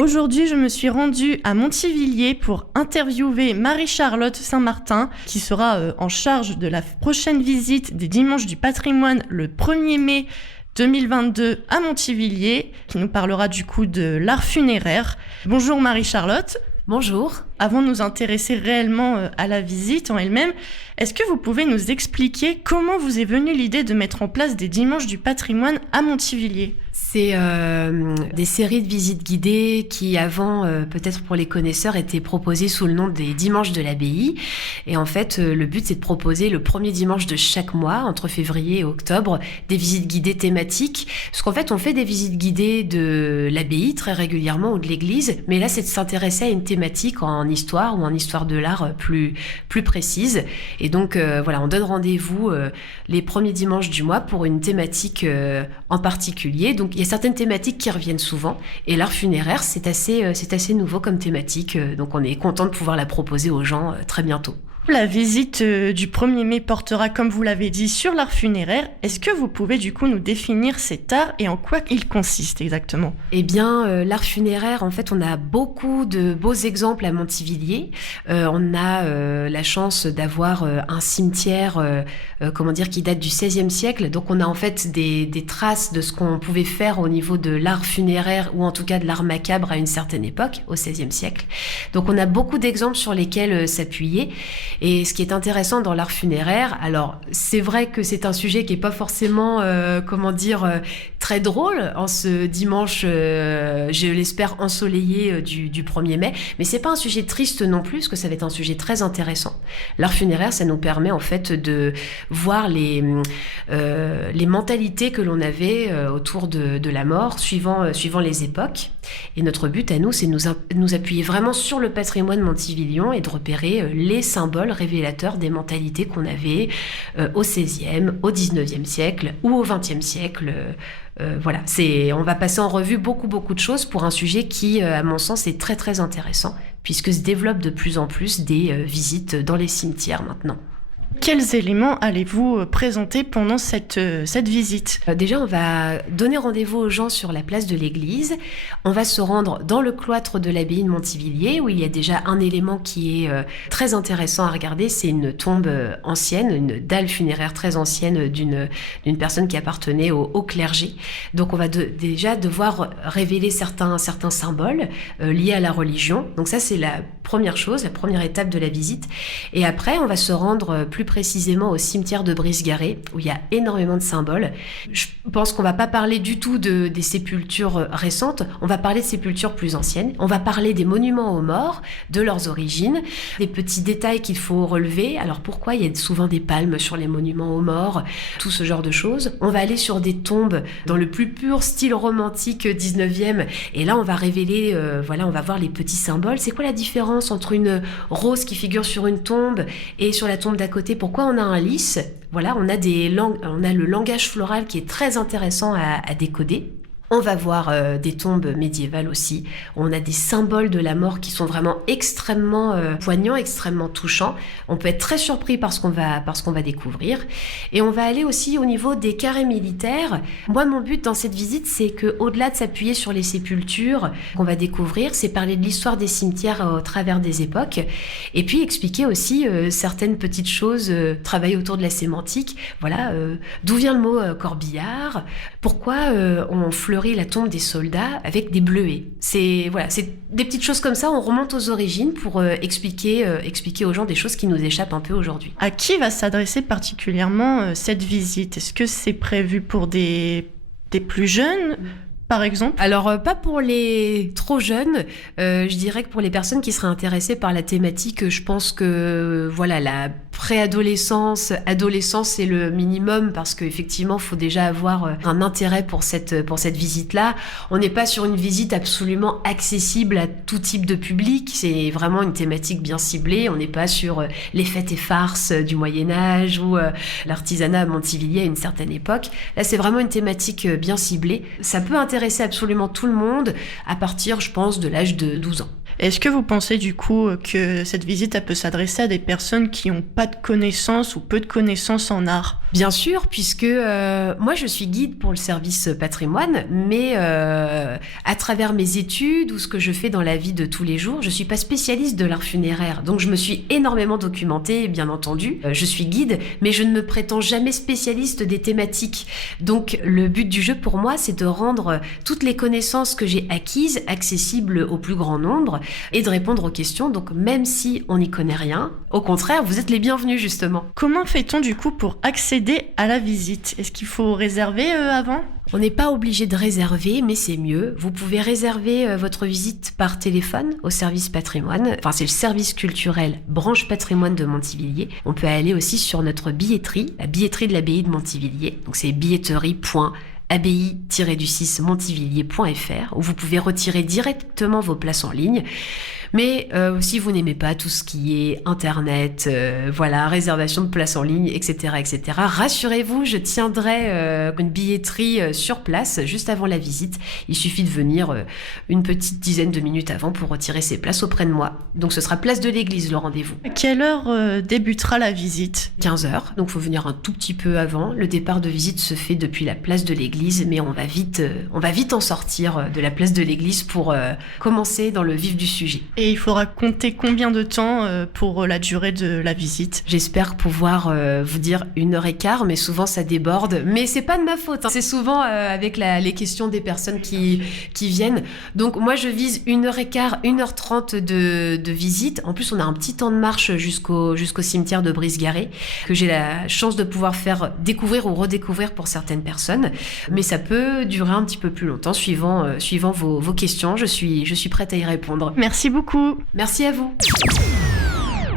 Aujourd'hui, je me suis rendue à Montivilliers pour interviewer Marie-Charlotte Saint-Martin, qui sera en charge de la prochaine visite des Dimanches du patrimoine le 1er mai 2022 à Montivilliers, qui nous parlera du coup de l'art funéraire. Bonjour Marie-Charlotte. Bonjour. Avant de nous intéresser réellement à la visite en elle-même, est-ce que vous pouvez nous expliquer comment vous est venue l'idée de mettre en place des Dimanches du patrimoine à Montivilliers ? C'est des séries de visites guidées qui avant, peut-être pour les connaisseurs, étaient proposées sous le nom des Dimanches de l'Abbaye. Et en fait, le but, c'est de proposer le premier dimanche de chaque mois, entre février et octobre, des visites guidées thématiques. Parce qu'en fait, on fait des visites guidées de l'abbaye très régulièrement ou de l'église, mais là, c'est de s'intéresser à une thématique en histoire ou en histoire de l'art plus précise. Et donc, voilà, on donne rendez-vous les premiers dimanches du mois pour une thématique en particulier. Donc, il y a certaines thématiques qui reviennent souvent. Et l'art funéraire, c'est assez nouveau comme thématique. Donc, on est content de pouvoir la proposer aux gens très bientôt. La visite du 1er mai portera, comme vous l'avez dit, sur l'art funéraire. Est-ce que vous pouvez du coup nous définir cet art et en quoi il consiste exactement ? Eh bien, l'art funéraire, en fait, on a beaucoup de beaux exemples à Montivilliers. On a la chance d'avoir un cimetière, qui date du XVIe siècle. Donc, on a en fait des traces de ce qu'on pouvait faire au niveau de l'art funéraire ou en tout cas de l'art macabre à une certaine époque, au XVIe siècle. Donc, on a beaucoup d'exemples sur lesquels s'appuyer. Et ce qui est intéressant dans l'art funéraire, alors c'est vrai que c'est un sujet qui est pas forcément, très drôle en ce dimanche, je l'espère ensoleillé du 1er mai, mais c'est pas un sujet triste non plus, parce que ça va être un sujet très intéressant. L'art funéraire, ça nous permet en fait de voir les mentalités que l'on avait autour de la mort, suivant les époques. Et notre but à nous, c'est de nous appuyer vraiment sur le patrimoine montivillian et de repérer les symboles révélateurs des mentalités qu'on avait au XVIe, au XIXe siècle ou au XXe siècle. Voilà, on va passer en revue beaucoup de choses pour un sujet qui, à mon sens, est très très intéressant puisque se développe de plus en plus des visites dans les cimetières maintenant. Quels éléments allez-vous présenter pendant cette visite ? Déjà, on va donner rendez-vous aux gens sur la place de l'église. On va se rendre dans le cloître de l'abbaye de Montivilliers, où il y a déjà un élément qui est très intéressant à regarder. C'est une tombe ancienne, une dalle funéraire très ancienne d'une personne qui appartenait au clergé. Donc, on va déjà devoir révéler certains symboles liés à la religion. Donc ça, c'est la première chose, la première étape de la visite. Et après, on va se rendre plus précisément au cimetière de Brize-Garré, où il y a énormément de symboles. Je pense qu'on va pas parler du tout des sépultures récentes, on va parler de sépultures plus anciennes, on va parler des monuments aux morts, de leurs origines, des petits détails qu'il faut relever. Alors pourquoi il y a souvent des palmes sur les monuments aux morts, tout ce genre de choses. On va aller sur des tombes dans le plus pur style romantique 19e, et là on va révéler, on va voir les petits symboles. C'est quoi la différence entre une rose qui figure sur une tombe et sur la tombe d'à côté? Pourquoi on a un lys? Voilà, on a le langage floral qui est très intéressant à décoder. On va voir des tombes médiévales aussi. On a des symboles de la mort qui sont vraiment extrêmement poignants, extrêmement touchants. On peut être très surpris par ce qu'on va découvrir. Et on va aller aussi au niveau des carrés militaires. Moi, mon but dans cette visite, c'est qu'au-delà de s'appuyer sur les sépultures qu'on va découvrir, c'est parler de l'histoire des cimetières au travers des époques. Et puis expliquer aussi certaines petites choses, travailler autour de la sémantique. Voilà, d'où vient le mot corbillard? Pourquoi on fleurit la tombe des soldats avec des bleuets? C'est des petites choses comme ça, on remonte aux origines pour expliquer aux gens des choses qui nous échappent un peu aujourd'hui. À qui va s'adresser particulièrement cette visite ? Est-ce que c'est prévu pour des plus jeunes ? Par exemple ? Alors, pas pour les trop jeunes. Je dirais que pour les personnes qui seraient intéressées par la thématique, je pense que la préadolescence, adolescence, c'est le minimum parce qu'effectivement, il faut déjà avoir un intérêt pour cette visite-là. On n'est pas sur une visite absolument accessible à tout type de public. C'est vraiment une thématique bien ciblée. On n'est pas sur les fêtes et farces du Moyen-Âge ou l'artisanat à Montivilliers à une certaine époque. Là, c'est vraiment une thématique bien ciblée. Ça peut intéresser absolument tout le monde à partir, je pense, de l'âge de 12 ans. Est-ce que vous pensez du coup que cette visite elle peut s'adresser à des personnes qui n'ont pas de connaissances ou peu de connaissances en art ? Bien sûr, puisque moi je suis guide pour le service patrimoine, mais à travers mes études ou ce que je fais dans la vie de tous les jours, je suis pas spécialiste de l'art funéraire. Donc je me suis énormément documentée, bien entendu. Je suis guide, mais je ne me prétends jamais spécialiste des thématiques. Donc le but du jeu pour moi, c'est de rendre toutes les connaissances que j'ai acquises accessibles au plus grand nombre et de répondre aux questions. Donc même si on n'y connaît rien, au contraire, vous êtes les bienvenus justement. Comment fait-on du coup pour accéder à la visite? Est-ce qu'il faut réserver avant? On n'est pas obligé de réserver, mais c'est mieux. Vous pouvez réserver votre visite par téléphone au service patrimoine. Enfin, c'est le service culturel branche patrimoine de Montivilliers. On peut aller aussi sur notre billetterie, la billetterie de l'abbaye de Montivilliers. Donc c'est billetterie.abbaye-du6montivilliers.fr où vous pouvez retirer directement vos places en ligne. Mais si vous n'aimez pas tout ce qui est internet, réservation de places en ligne, etc., rassurez-vous, je tiendrai une billetterie sur place juste avant la visite. Il suffit de venir une petite dizaine de minutes avant pour retirer ses places auprès de moi. Donc ce sera place de l'église le rendez-vous. À quelle heure débutera la visite? 15h, donc il faut venir un tout petit peu avant. Le départ de visite se fait depuis la place de l'église, mais on va vite en sortir de la place de l'église pour commencer dans le vif du sujet. Et il faudra compter combien de temps pour la durée de la visite? J'espère pouvoir vous dire 1h15, mais souvent ça déborde. Mais c'est pas de ma faute, hein. C'est souvent avec les questions des personnes qui viennent. Donc moi je vise 1h15, 1h30 de visite. En plus on a un petit temps de marche jusqu'au cimetière de Brize-Garré que j'ai la chance de pouvoir faire découvrir ou redécouvrir pour certaines personnes. Mais ça peut durer un petit peu plus longtemps suivant vos questions. Je suis prête à y répondre. Merci beaucoup. Merci à vous.